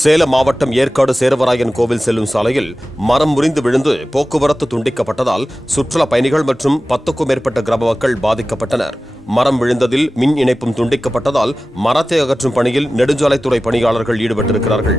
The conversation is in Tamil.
சேலம் மாவட்டம் ஏற்காடு சேரவராயன் கோவில் செல்லும் சாலையில் மரம் முறிந்து விழுந்து போக்குவரத்து துண்டிக்கப்பட்டதால் சுற்றுலா பயணிகள் மற்றும் பத்துக்கும் மேற்பட்ட கிராம மக்கள் பாதிக்கப்பட்டனர். மரம் விழுந்ததில் மின் இணைப்பும் துண்டிக்கப்பட்டதால் மரத்தை அகற்றும் பணியில் நெடுஞ்சாலைத்துறை பணியாளர்கள் ஈடுபட்டிருக்கிறார்கள்.